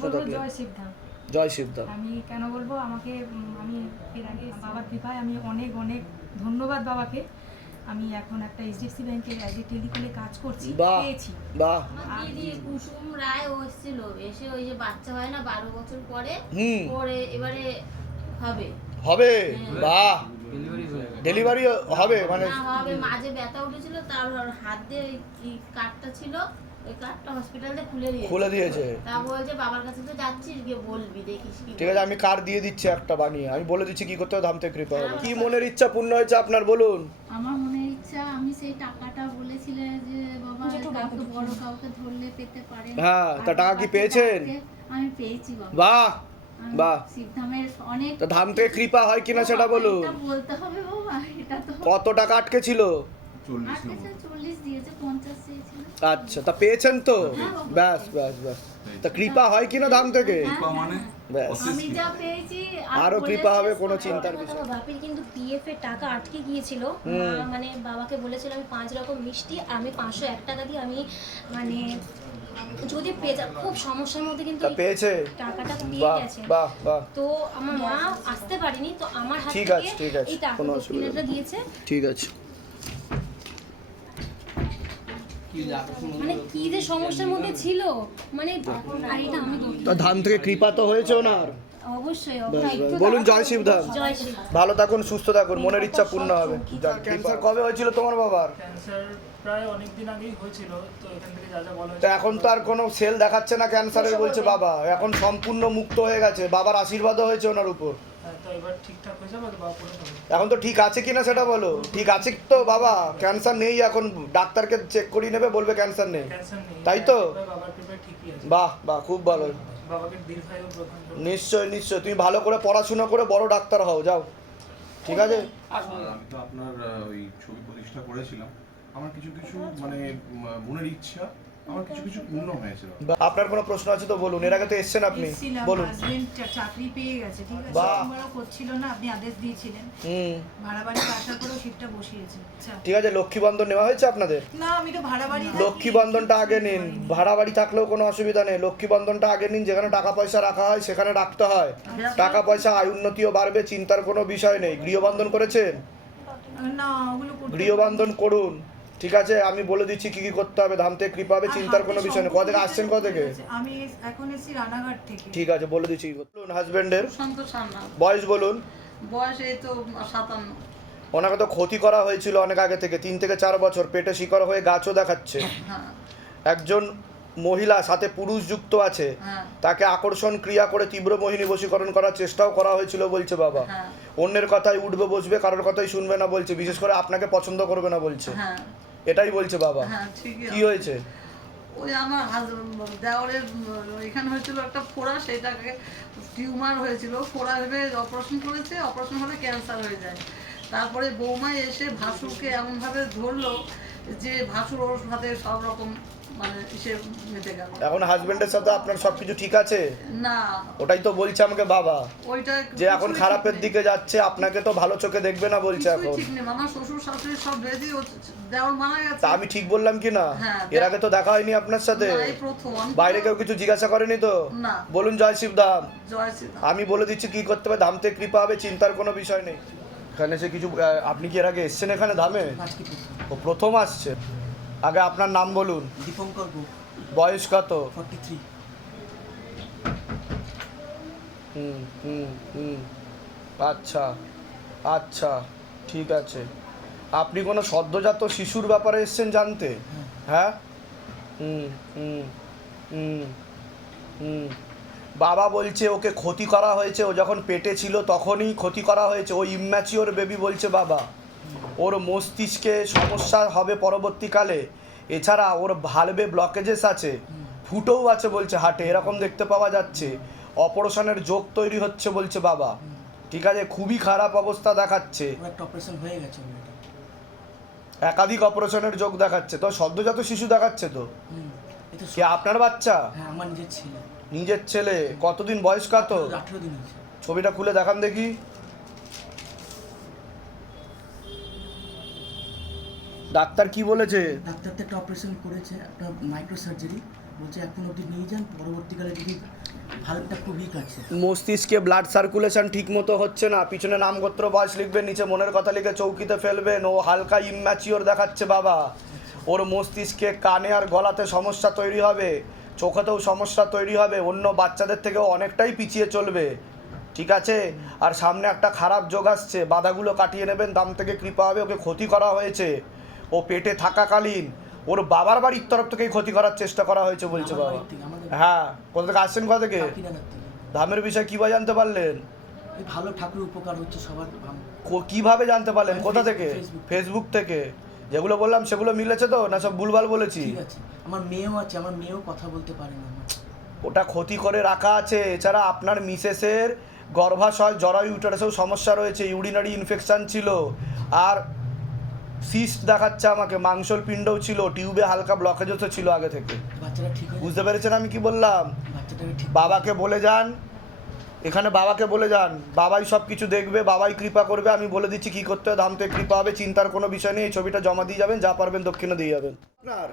প্রশ্ন থাকলে। জয় শিবধাম। আমি কেন বলবো, আমাকে আমি এর আগে বাবার কৃপায় আমি অনেক অনেক ধন্যবাদ বাবাকে। আমি এখন একটা এইচডিএফসি ব্যাংকের অ্যাজ এ টেলিকলে কাজ করছি, পেয়েছি। বাহ। দিদি কুসুম রায় ও এসেছিল, এসে ওই যে বাচ্চা হয় না 12 বছর পরে, ওরে এবারে হবে হবে। বাহ, ডেলিভারি হবে মানে না হবে, মাঝে ব্যথা উঠেছিল, তার হাত দিয়ে এই কার্ডটা ছিল, ওই কার্ডটা হসপিটালে খুলে দিয়েছে। তা বলছে বাবার কাছে তো যাচ্ছিস, গিয়ে বলবি, দেখিস কি। ঠিক আছে, আমি কার্ড দিয়ে দিচ্ছি একটা বানিয়ে, আমি বলে দিচ্ছি কি করতে হবে, ধাম থেকে কৃপা হবে। কি মনের ইচ্ছা পূর্ণ হয়েছে আপনার বলুন? আমার মনের ইচ্ছা, আমি সেই টাকাটা বলেছিলে যে বাবা কাউকে বড় কাউকে ধরলে পেতে পারেন। হ্যাঁ, তা টাকা কি পেয়েছেন? আমি পেয়েছি বাবা। বাহ বাহ। শিবধামের অনেক তো ধাম থেকে কৃপা হয় কিনা সেটা বলুন। এটা বলতে হবে বাবা, এটা তো কত টাকা আটকে ছিল? 40 দিয়েছে, 50 চেয়েছিল। আচ্ছা, তা পেয়েছেন তো? ব্যাস ব্যাস ব্যাস। তা কৃপা হয় কিনা ধাম থেকে? ব্যাস, আমি যা পেয়েছি আরো কৃপা হবে, কোনো চিন্তার বিষয়। বাপির কিন্তু পিএফ এর টাকা আটকে গিয়েছিল, মানে বাবাকে বলেছিল আমি 5 রকম মিষ্টি আমি 501 টাকা দিয়ে আমি মানে যদি পেয়ে যা, খুব সমস্যার মধ্যে কিন্তু পেয়েছে, টাকাটা পেয়ে গেছে। বাহ বাহ। তো আমার মা আসতে পারেনি, তো আমার হাত ঠিক আছে, ঠিক থেকে আছে, এই কোনো টাকাটা অসুবিধা নেই। দিয়েছে। ঠিক আছে। মানে কি যে সমস্যার মধ্যে ছিল, মানে আর এটা আমি তো ধাম থেকে কৃপা তো হয়েছে ওনার। অবশ্যই বলুন জয় শিবধাম। জয় শ্রী। ভালো থাকুন, সুস্থ থাকুন, মনের ইচ্ছা পূর্ণ হবে। ক্যান্সার কবে হয়েছিল তোমার বাবার? ক্যান্সার প্রায় অনেক দিন আগেই হয়েছিল, তো এখান থেকে যা যা বলা তো এখন তো আর কোনো সেল দেখাচ্ছে না ক্যান্সারের বলছে বাবা, এখন সম্পূর্ণ মুক্ত হয়ে গেছে, বাবার আশীর্বাদও হয়েছে ওনার উপর। তো এবার ঠিকঠাক হয়ে যাবে, বাবা পুরো হবে। এখন তো ঠিক আছে কিনা সেটা বলো। ঠিক আছে তো বাবা? ক্যান্সার নেই এখন, ডাক্তারকে চেক করিয়ে নেবে, বলবে ক্যান্সার নেই, ক্যান্সার নেই, তাই তো? বাবার কৃপায় ঠিকই আছে। বাহ বাহ, খুব ভালো। বাবাকে দীর্ঘায়ু প্রদান করুন। নিশ্চয় নিশ্চয়, তুমি ভালো করে পড়াশোনা করে বড় ডাক্তার হও, যাও। ঠিক আছে। আমি তো আপনার ওই ছবি প্রতিষ্ঠা করেছিলাম, আমার কিছু কিছু মানে মনের ইচ্ছা আমার কিছু কিছু পূর্ণ হয়েছে। আপনার কোনো প্রশ্ন আছে তো বলুন, এর আগে তো এসছেন আপনি, বলুন। হাজবেন্ড চাকরি পেয়ে গেছে, ঠিক আছে, বাহ। আমারও করছিল না, আপনি আদেশ দিয়েছিলেন, ভাড়া বাড়িতে আসার পরেও শিফটটা বসিয়েছে। আচ্ছা, ঠিক আছে, লক্ষ্মী বন্ধন নেওয়া হয়েছে আপনাদের? না আমি তো ভাড়া বাড়ি, লক্ষ্মী বন্ধনটা আগে নিন, ভাড়া বাড়ি থাকলেও কোনো অসুবিধা নেই, লক্ষ্মী বন্ধনটা আগে নিন, যেখানে টাকা পয়সা রাখা হয় সেখানে রাখতে হয়, টাকা পয়সা আয় উন্নতিও বাড়বে, চিন্তার কোনো বিষয় নেই। গৃহবন্ধন করেছেন? না ওগুলো করতে গৃহবন্ধন করুন, ঠিক আছে, আমি বলে দিচ্ছি কি কি করতে হবে, ধাম থেকে কৃপা হবে, চিন্তার কোনো বিষয় নেই। কোথা থেকে আসছেন, কোথা থেকে? আমি এখন এসেছি রানাঘাট থেকে। ঠিক আছে, বলে দিচ্ছি। বলুন হাজবেন্ডের সন্তোষ সান্যাল, বয়স বলুন। বয়স এই তো 57। ওনাকে তো ক্ষতি করা হয়েছিল অনেক আগে থেকে, 3 থেকে 4 বছর, পেটে শিকড় হয়ে গাছও দেখাচ্ছে। হ্যাঁ একজন মহিলা সাথে পুরুষ যুক্ত আছে, হ্যাঁ তাকে আকর্ষণ ক্রিয়া করে তীব্র মোহিনী বশীকরণ করার চেষ্টাও করা হয়েছিল বলছে বাবা। হ্যাঁ অন্যের কথাই উঠবে বসবে, কারোর কথাই শুনবে না বলছে, বিশেষ করে আপনাকে পছন্দ করবে না বলছে, হ্যাঁ এটাই বলছে বাবা। হ্যাঁ ঠিকই কি আছে। হয়েছে? ওই আমার দেওয়ারের এখানে হয়েছিল একটা ফোড়া, সেটাকে টিউমার হয়েছিল, ফোড়া ভেবে অপারেশন করেছে, অপারেশন হলে ক্যান্সার হয়ে যায়। তারপরে বৌমা এসে ভাসুরকে এমনভাবে ধরলো যে ভাসুর ওর সাথে সব রকম মানে সে মেতে গেল। এখন হাজবেন্ডের সাথে আপনার সবকিছু ঠিক আছে? না ওটাই তো বলছে আমাকে বাবা, ওইটা যে এখন খারাপের দিকে যাচ্ছে, আপনাকে তো ভালো চোখে দেখবে না বলছে এখন। ঠিক নেই, আমার শ্বশুর শাশুড়ি সব বেদি দেওয়ার মারা গেছে। তা আমি ঠিক বললাম কি না? হ্যাঁ, এর আগে তো দেখা হয়নি আপনার সাথে, না, এই প্রথম। বাইরে কেউ কিছু জিজ্ঞাসা করেনি তো? না। বলুন জয় শিবধাম। জয় শ্রী রাম। আমি বলে দিচ্ছি কি করতে হবে, ধাম থেকে কৃপা হবে, চিন্তার কোনো বিষয় নেই। এখানে সে কিছু, আপনি কি এর আগে এসছেন এখানে ধামে? ও প্রথম আসছে। আগে আপনার নাম বলুন। দীপঙ্কর গুপ, বয়স কত? 43। আচ্ছা আচ্ছা, ঠিক আছে। আপনি কোনো সদ্যজাত শিশুর ব্যাপারে এসছেন জানতে? হ্যাঁ। হুম হুম হুম হুম বাবা বলছে ওকে ক্ষতি করা হয়েছে, ও যখন পেটে ছিল তখনই ক্ষতি করা হয়েছে, ও ইম্যাচিওর বেবি বলছে বাবা, ওর মস্তিষ্কে সমস্যা হবে পরবর্তীকালে, এছাড়া ওর ভালভে ব্লকেজেস আছে, ফুটোও আছে বলছে হার্টে, এরকম দেখতে পাওয়া যাচ্ছে, অপারেশনের যোগ তৈরি হচ্ছে বলছে বাবা। ঠিক আছে, খুবই খারাপ অবস্থা দেখাচ্ছে, একটা অপারেশন হয়ে গেছে অলরেডি। একাধিক অপারেশনের যোগ দেখাচ্ছে, তো সদ্যজাত শিশু দেখাচ্ছে তো। এটা কি আপনার বাচ্চা? হ্যাঁ আমার নিজের ছেলে। নিজের ছেলে? কতদিন বয়স, কত? 18 দিন হয়েছে। ছবিটা খুলে দেখান দেখি। ডাক্তার কি বলেছে? ডাক্তার তো একটা অপারেশন করেছে, একটা মাইক্রো সার্জারি, বলছে এখন অবধি নিয়ে যান, পরবর্তীকালে যদি ভাল্বটা খুব উইক আছে। মস্তিষ্কে ব্লাড সার্কুলেশন ঠিক মতো হচ্ছে না, পিছনে নামগোত্র বয়স লিখবেন, নিচে মনের কথা লিখে চৌকিতে ফেলবেন। ও হালকা ইম্যাচিওর দেখাচ্ছে বাবা। ওর মস্তিষ্কে কানে আর গলাতে সমস্যা তৈরি হবে, চোখেতেও সমস্যা তৈরি হবে, অন্য বাচ্চাদের থেকেও অনেকটাই পিছিয়ে চলবে, ঠিক আছে? আর সামনে একটা খারাপ যোগ আসছে, বাধাগুলো কাটিয়ে নেবেন, দাম থেকে কৃপা হবে। ওকে ক্ষতি করা হয়েছে, ও পেটে থাকাকালীন ওর বাবার বাড়ির তরফ থেকেই ক্ষতি করার চেষ্টা করা হয়েছে বলছে আমার বাবা। বাড়ির থেকে, আমাদের হ্যাঁ, কোথা থেকে আসছেন, কোথা থেকে? কাকিনাড়ার থেকে। ধামের বিষয়ে কীভাবে জানতে পারলেন? এই ভালো ঠাকুর উপকার হচ্ছে সবার। কিভাবে জানতে পারলেন, কোথা থেকে? ফেসবুক। ফেসবুক থেকে। যেগুলো বললাম সেগুলো মিলেছে তো, না সব ভুলভাল বলেছি? ঠিক আছে, আমার মেয়েও আছে, আমার মেয়েও কথা বলতে পারে না আমার। ওটা ক্ষতি করে রাখা আছে। এছাড়া আপনার মিসেসের গর্ভাশয় জরায়ু ইউটারাসেও সমস্যা রয়েছে, ইউরিনারি ইনফেকশন ছিল, আর সিস্ট দেখাচ্ছে আমাকে, মাংসল পিণ্ডও ছিল, টিউবে হালকা ব্লকেজও ছিল আগে থেকে। বাচ্চাটা ঠিক হয়ে বুঝতে পেরেছেন আমি কি বললাম? বাচ্চাটাকে ঠিক বাবাকে বলে যান, এখানে বাবাকে বলে যান, বাবাই সব কিছু দেখবে, বাবাই কৃপা করবে। আমি বলে দিচ্ছি কি করতে হয়, ধাম থেকে কৃপা হবে, চিন্তার কোনো বিষয় নেই। এই ছবিটা জমা দিয়ে যাবেন, যা পারবেন দক্ষিণে দিয়ে যাবেন। আপনার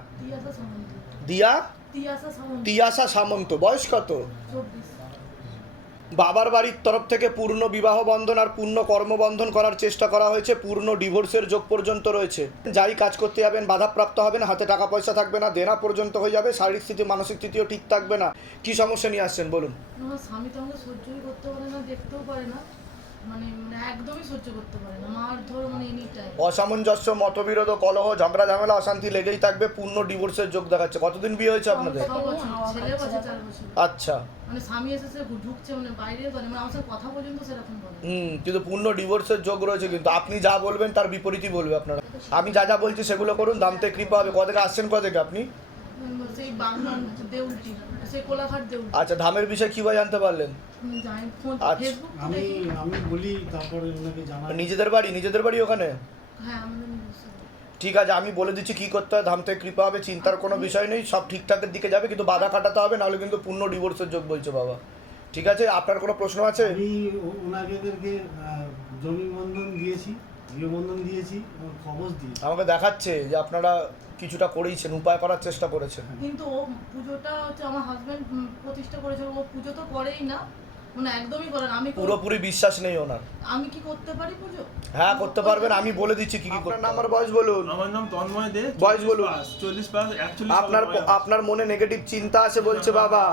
দিয়া তিয়াসা সামন্ত, বয়স কত? বাবার বাড়ির তরফ থেকে পূর্ণ বিবাহ বন্ধন আর পূর্ণ কর্মবন্ধন করার চেষ্টা করা হয়েছে, পূর্ণ ডিভোর্সের যোগ পর্যন্ত রয়েছে। যাই কাজ করতে যাবেন বাধাপ্রাপ্ত হবেন, হাতে টাকা পয়সা থাকবে না, দেনা পর্যন্ত হয়ে যাবে, শারীরিক স্থিতি মানসিক স্থিতিও ঠিক থাকবে না। কি সমস্যা নিয়ে আসছেন বলুন? আমার স্বামী তো আমাকে সহ্যই করতে পারে না, দেখতেও পারে না, মানে একদমই সহ্য করতে পারে না। মার ধরো মানে এনি টাইম অসামঞ্জস্য, মতবিরোধ, কলহ, ঝগড়া ঝামেলা, অশান্তি লেগেই থাকবে, পূর্ণ ডিভোর্সের যোগ দেখাচ্ছে। কতদিন বিয়ে হয়েছে আপনাদের? ছেলে বাচ্চা 4 বছর। আচ্ছা, মানে স্বামী এসেছে ঢুকছে, মানে বাইরে করে, মানে আমার সাথে কথা পর্যন্ত সেরকম বলে। কিন্তু পূর্ণ ডিভোর্সের যোগ রয়েছে, কিন্তু আপনি যা বলবেন তার বিপরীতই বলবে আপনারা। আমি যা যা বলছি সেগুলো করুন, দাম থেকে কৃপা হবে। কোথা থেকে আসছেন, কোথা থেকে আপনি? সেই বাংলা দেউলটি, সেই কোলাঘাট দেউলটি। আচ্ছা, ধামের বিষয়ে কীভাবে জানতে পারলেন? জানি ফোন, আচ্ছা। ফেসবুক তো দেখি। আমি বলি, তারপরে ওনাকে জানাই। নিজেদের বাড়ি ওখানে? হ্যাঁ, আমাদের নিজস্ব। ঠিক আছে, আমি বলে দিচ্ছি কি করতে হয়, ধাম থেকে কৃপা হবে, চিন্তার কোনো বিষয় নেই, সব ঠিকঠাকের দিকে যাবে, কিন্তু বাধা কাটাতে হবে, নাহলে কিন্তু পূর্ণ ডিভোর্সের যোগ বলছে বাবা। ঠিক আছে, আপনার কোনো প্রশ্ন আছে? আমি ওনাদেরকে জমি বন্ধন দিয়েছি, গৃহবন্ধন দিয়েছি, খবর দিয়েছি। আমাকে দেখাচ্ছে যে আপনারা কিছুটা করেইছেন, উপায় করার চেষ্টা করেছেন। কিন্তু ও পুজোটা হচ্ছে আমার হাজবেন্ড প্রতিষ্ঠা করেছে, ও পুজো তো করেই না, মানে একদমই করে না। আমি পুরোপুরি বিশ্বাস নেই ওনার। আমি কি করতে পারি পুজো? হ্যাঁ, করতে পারবেন, আমি বলে দিচ্ছি কি কি করতে। নাম্বার বয়স বলুন। আমার নাম তন্ময় দে। বয়স বলুন। 40 প্লাস। আপনার মনে নেগেটিভ চিন্তা আসে বলছে বাবা,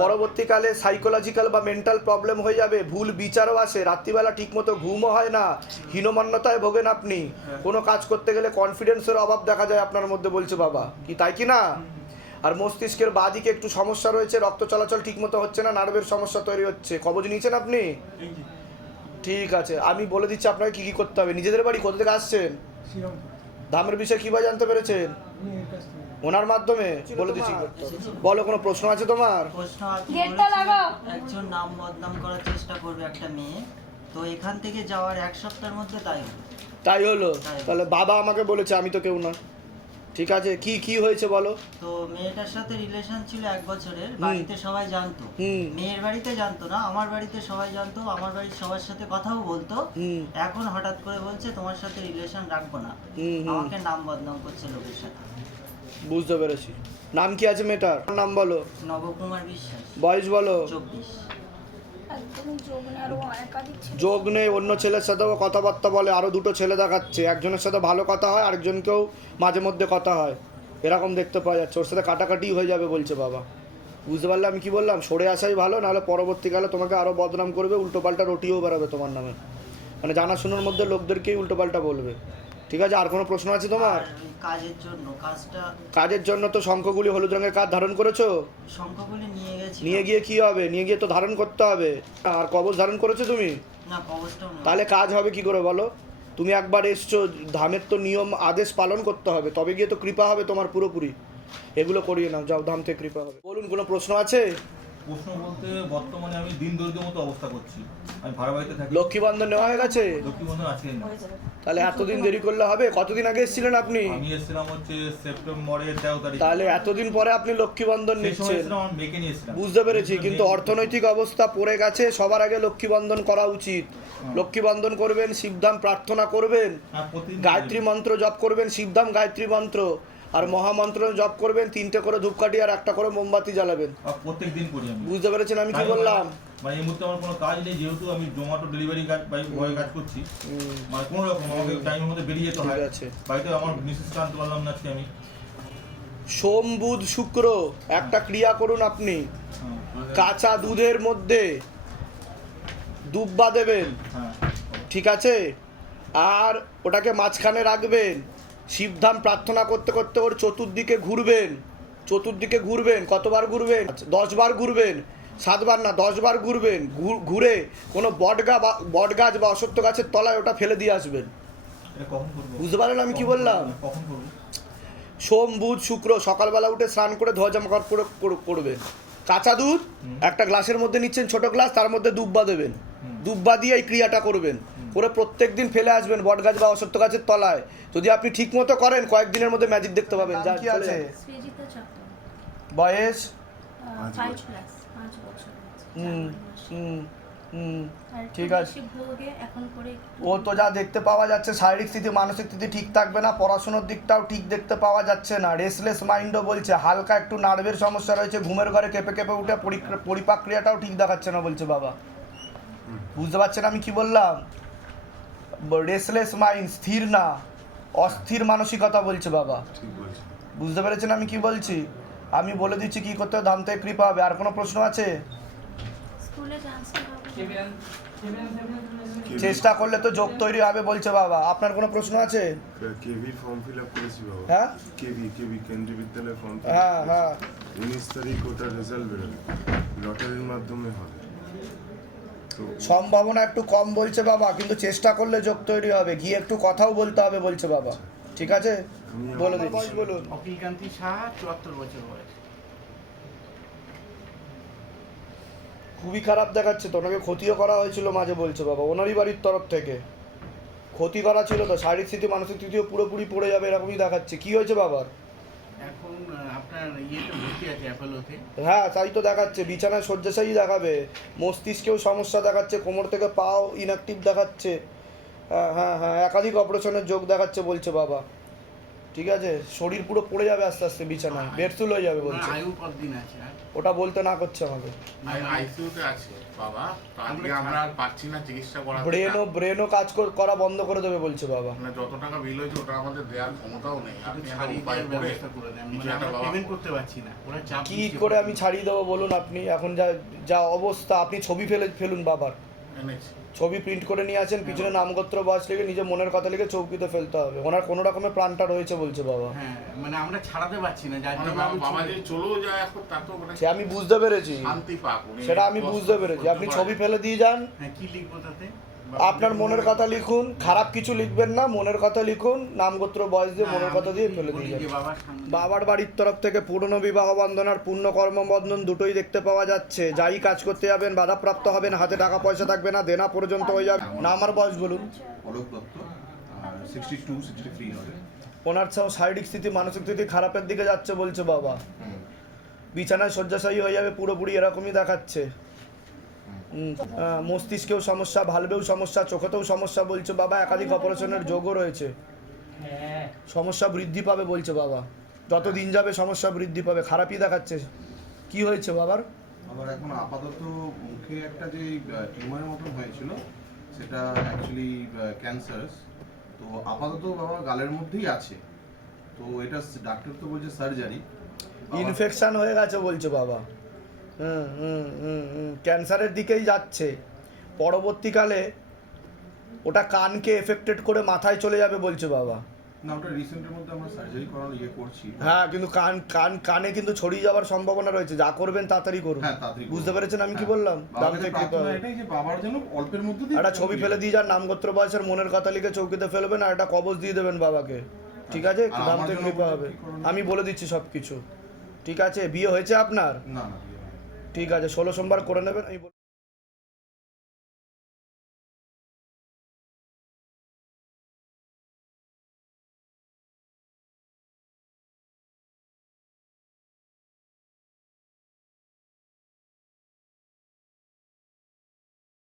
পরবর্তীকালে সাইকোলজিক্যাল বা মেন্টাল প্রবলেম হয়ে যাবে, ভুল বিচারও আসে, রাত্রিবেলা ঠিকমতো ঘুমও হয় না, হীনমন্যতায় ভোগেন আপনি, কোনো কাজ করতে গেলে কনফিডেন্সের অভাব দেখা যায় আপনার মধ্যে বলছে বাবা। কি তাই কি না? আর মস্তিষ্কের বাদিকে একটু সমস্যা রয়েছে, রক্ত চলাচল ঠিকমতো হচ্ছে না, নার্ভের সমস্যা তৈরি হচ্ছে। কবজ নিয়েছেন আপনি? ঠিক আছে, আমি বলে দিচ্ছি আপনাকে কি কি করতে হবে। নিজেদের বাড়ি কোথা থেকে আসছেন? ধামের বিষয়ে কিভাবে জানতে পেরেছেন? ওনার মাধ্যমে বলে দিচ্ছি। বলো, কোনো প্রশ্ন আছে তোমার? প্রশ্ন একজন নাম বদনাম করার চেষ্টা করবে একটা মেয়ে, তো এখান থেকে যাওয়ার 1 সপ্তাহের মধ্যে তাই হলো। তাহলে বাবা আমাকে বলেছে, আমি তো কেউ না। ঠিক আছে, কি হয়েছে বলো। তো মেয়েটার সাথে রিলেশন ছিল 1 বছরের, বাড়িতে সবাই জানতো, মেয়ের বাড়িতে জানতো না, আমার বাড়িতে সবাই জানতো, আমার বাড়ির সবার সাথে কথাও বলতো। এখন হঠাৎ করে বলছে তোমার সাথে রিলেশন রাখবো না, আমাকে নাম বদনাম করছে লোকের সাথে। বুঝতে পেরেছি। নাম কি আছে মেয়েটার? নাম বলো। নবকুমার বিশ্বাস। বয়স বলো। 24। যোগ নেই, অন্য ছেলের সাথেও কথাবার্তা বলে, আরো 2টো ছেলে দেখাচ্ছে, একজনের সাথে ভালো কথা হয়, আরেকজনকেও মাঝে মধ্যে কথা হয়, এরকম দেখতে পাওয়া যাচ্ছে। ওর সাথে কাটাকাটি হয়ে যাবে বলছে বাবা। বুঝতে পারলে আমি কি বললাম? সরে আসাই ভালো, নাহলে পরবর্তীকালে তোমাকে আরো বদনাম করবে, উল্টোপাল্টা রটিও বেরোবে তোমার নামে, মানে জানাশোনার মধ্যে লোকদেরকেই উল্টোপাল্টা বলবে। ঠিক আছে, আর কোনো প্রশ্ন আছে তোমার? কাজের জন্য তো শঙ্খগুলি হলুদ রঙের কাজ ধারণ করেছো? শঙ্খগুলি নিয়ে গিয়ে কি হবে? নিয়ে গিয়ে তো ধারণ করতে হবে। আর কবচ ধারণ করেছো তুমি? না, কবচটাও না। তাহলে কাজ হবে কি করে বলো? তুমি একবার এসছো, ধামের তো নিয়ম আদেশ পালন করতে হবে, তবে গিয়ে তো কৃপা হবে তোমার পুরোপুরি। এগুলো করিয়ে নাও, যাও, ধাম থেকে কৃপা হবে। বলুন, কোনো প্রশ্ন আছে? প্রশ্ন বলতে বর্তমানে আমি দিন দরিদ্রের মতো অবস্থা করছি, আমি ভাড়া বাড়িতে থাকি। লক্ষ্মী বন্ধন নেওয়া হয়ে গেছে? লক্ষ্মী বন্ধন আছে না। তাহলে এতদিন দেরি করলে হবে? কতদিন আগে এসেছিলেন আপনি? আমি এসেছিলাম হচ্ছে সেপ্টেম্বরের 13 তারিখ। তাহলে এতদিন পরে আপনি লক্ষ্মী বন্ধন নিচ্ছেন? আমার মেয়েকে নিয়েছিলাম। বুঝতে পেরেছি, কিন্তু অর্থনৈতিক অবস্থা পড়ে গেছে, সবার আগে লক্ষ্মী বন্ধন করা উচিত। লক্ষ্মী বন্ধন করবেন, শিবধাম প্রার্থনা করবেন, গায়ত্রী মন্ত্র জপ করবেন, শিবধাম গায়ত্রী মন্ত্র, আর মহামন্ত্র জপ করবেন, 3টে করে ধূপকাঠি আর 1টা করে মোমবাতি জ্বালাবেন। আর প্রত্যেক দিন করি আমি। বুঝতে পেরেছেন আমি কি বললাম? মানে এই মুহূর্তে আমার কোনো কাজ নেই, যেহেতু আমি জোম্যাটো ডেলিভারি কাজ বয়ে কাজ করছি, মানে কোনো রকম আমাকে টাইমের মধ্যে বেরিয়ে যেতে হয়। বাড়িতে আমার মিসেসকে আনতে পারলাম না আজকে আমি। সোম বুধ শুক্র একটা ক্রিয়া করুন আপনি, কাঁচা দুধের মধ্যে দুব্বা দেবেন, ঠিক আছে? আর ওটাকে মাঝখানে রাখবেন, শিবধাম প্রার্থনা করতে করতে ওর চতুর্দিকে ঘুরবেন। কতবার ঘুরবেন? 10 বার ঘুরবেন, 7 বার না 10 বার ঘুরবেন। ঘুরে কোনো বট গাছ বা অশ্বত্থ গাছের তলায় ওটা ফেলে দিয়ে আসবেন। বুঝতে পারলেন আমি কি বললাম? সোম বুধ শুক্র সকালবেলা উঠে স্নান করে ধোয়া জামা কাপড় করবেন। কাঁচা দুধ একটা গ্লাসের মধ্যে নিচ্ছেন, ছোট গ্লাস, তার মধ্যে দুব্বা দেবেন, দুব্বা দিয়ে এই ক্রিয়াটা করবেন, করে প্রত্যেক দিন ফেলে আসবেন বট গাছ বা অশ্বত্থ গাছের তলায়। যদি আপনি ঠিক মতো করেন কয়েকদিনের মধ্যে ম্যাজিক দেখতে পাবেন। যা কি আছে? বয়স 5 প্লাস 5 বছর। ঠিক আছে। এখন করে ও তো যা দেখতে পাওয়া যাচ্ছে শারীরিক স্থিতি মানসিক স্থিতি ঠিক থাকবে না, পড়াশোনার দিকটাও ঠিক দেখতে পাওয়া যাচ্ছে না, রেসলেস মাইন্ডও বলছে, হালকা একটু নার্ভের সমস্যা রয়েছে, ঘুমের ঘরে কেঁপে কেঁপে উঠে পরিপাক্রিয়াটাও ঠিক দেখাচ্ছে না বলছে বাবা। বুঝতে পারছেন আমি কি বললাম? রেসলেস মাইন্ড, স্থির না, অস্থির মানসিকতা বলছে বাবা। বুঝতে পেরেছেন আমি কি বলছি? আমি বলে দিচ্ছি কি করতে হবে, ধাম থেকে কৃপা হবে। আর কোনো প্রশ্ন আছে? স্কুলে ট্রান্সফার হবে। চেষ্টা করলে তো যোগ তৈরি হবে বলছে বাবা। আপনার কোনো প্রশ্ন আছে? কেভি ফর্ম ফিল আপ করেছি বাবা। হ্যাঁ কেভি কেন্দ্রীয় বিদ্যালয়ে ফর্ম ফিল হ্যাঁ হ্যাঁ 19 তারিখ ওটার রেজাল্ট বেরোবে, লটারির মাধ্যমে হবে। তো সম্ভাবনা একটু কম বলছে বাবা, কিন্তু চেষ্টা করলে যোগ তৈরি হবে, গিয়ে একটু কথাও বলতে হবে বলছে বাবা। ঠিক আছে বলে দিচ্ছি। বলুন। অকিলকান্তি সাহা, 74 বছর বয়স। খুবই খারাপ দেখাচ্ছে তো, ওনাকে ক্ষতিও করা হয়েছিল মাঝে বলছে বাবা, ওনারই বাড়ির তরফ থেকে ক্ষতি করা ছিল তো, শারীরিক স্থিতি মানসিক স্থিতিও পুরোপুরি পড়ে যাবে এরকমই দেখাচ্ছে। কি হয়েছে বাবার? এখন আপনার ইয়েতে ভর্তি আছে অ্যাপোলোতে। হ্যাঁ তাই তো দেখাচ্ছে, বিছানায় শয্যাশায়ী দেখাবে, মস্তিষ্কেও সমস্যা দেখাচ্ছে, কোমর থেকে পাও ইনঅ্যাক্টিভ দেখাচ্ছে। হ্যাঁ হ্যাঁ হ্যাঁ একাধিক অপারেশনের যোগ দেখাচ্ছে বলছে বাবা। ঠিক আছে, শরীর পুরো পড়ে যাবে আস্তে আস্তে বিছানায়, বেডসুল হয়ে যাবে বলছে। আয়ু কতদিন আছে? ওটা বলতে না করছে আমাকে। আইসিইউতে আছে বাবা, তো আজকে আমরা আর পাচ্ছি না চিকিৎসা করাতে। ব্রেনও কাজ করা বন্ধ করে দেবে বলছে বাবা। মানে যত টাকা বিল হয়েছে ওটা আমাদের দেওয়ার ক্ষমতাও নেই। আপনি ছাড়িয়ে দেওয়ার ব্যবস্থা করে দেন, মানে আমরা পেমেন্ট করতে পারছি না, ওরা চাপ কি করে আমি ছাড়িয়ে দেবো বলুন আপনি? এখন যা অবস্থা, আপনি ছবি ফেলুন বাবার, ছবি প্রিন্ট করে নিয়ে আসেন, পিছনে নামগোত্র বয়স লিখে নিজে মনের কথা লিখে চৌকিতে ফেলতে হবে। ওনার কোনো রকমের প্রাণটা রয়েছে বলছে বাবা। হ্যাঁ মানে আমরা ছাড়াতে পারছি না, যার জন্য বাবা যে চলেও যায় এখন তার তো সে আমি বুঝতে পেরেছি, শান্তি পাক, সেটা আমি বুঝতে পেরেছি। আপনি ছবি ফেলে দিয়ে যান। হ্যাঁ কি লিখবো তাতে? আপনার মনের কথা লিখুন, খারাপ কিছু লিখবেন না, মনের কথা লিখুন, নামগোত্র বয়স দিয়ে মনের কথা দিয়ে ফেলে দিয়ে যান। বাবার বাড়ির তরফ থেকে পুরনো বিবাহ বন্ধন আর পূর্ণ কর্মবন্ধন দুটোই দেখতে পাওয়া যাচ্ছে। যাই কাজ করতে যাবেন বাধাপ্রাপ্ত হবেন, হাতে টাকা পয়সা থাকবে না, দেনা পর্যন্ত হয়ে যাবে না। আমার বয়স বলুন? অলোক দত্ত, 62 63 হবে। ওনার শারীরিক স্থিতি মানসিক স্থিতি খারাপের দিকে যাচ্ছে বলছে বাবা, বিছানায় শয্যাশায়ী হয়ে যাবে পুরোপুরি এরকমই দেখাচ্ছে। মস্তিষ্কেও সমস্যা, ভালভেও সমস্যা, চোখেতেও সমস্যা বলছে বাবা, একাধিক অপারেশনের যোগও রয়েছে, সমস্যা বৃদ্ধি পাবে বলছে বাবা, যত দিন যাবে সমস্যা বৃদ্ধি পাবে, খারাপই দেখাচ্ছে। কি হয়েছে বাবার? আবার এখন আপাতত মুখে একটা যে টিউমারের মতন হয়েছিল সেটা অ্যাকচুয়ালি ক্যান্সারাস, তো আপাতত বাবা গালের মধ্যেই আছে, তো এটা ডাক্তার তো বলছে সার্জারি, ইনফেকশন হয়ে গেছে বলছে বাবা। ক্যান্সারের দিকেই যাচ্ছে, পরবর্তীকালে ওটা কানকে এফেক্টেড করে মাথায় চলে যাবে বলছে বাবা। না ওটা রিসেন্টের মধ্যে আমরা সার্জারি করার করছি। হ্যাঁ কিন্তু কানে কিন্তু ছড়িয়ে যাওয়ার সম্ভাবনা রয়েছে, যা করবেন তাড়াতাড়ি করুন। বুঝতে পেরেছেন আমি কি বললাম? বাবার জন্য অল্পের মধ্যে একটা ছবি ফেলে দিয়ে যান, নামগোত্র বয়সের মনের কথা লিখে চৌকিতে ফেলবেন, আর একটা কবজ দিয়ে দেবেন বাবাকে। ঠিক আছে, দাম থেকে কৃপা হবে, আমি বলে দিচ্ছি সব কিছু। ঠিক আছে, বিয়ে হয়েছে আপনার? না। ঠিক আছে, 16 সোমবার করে নেবেন।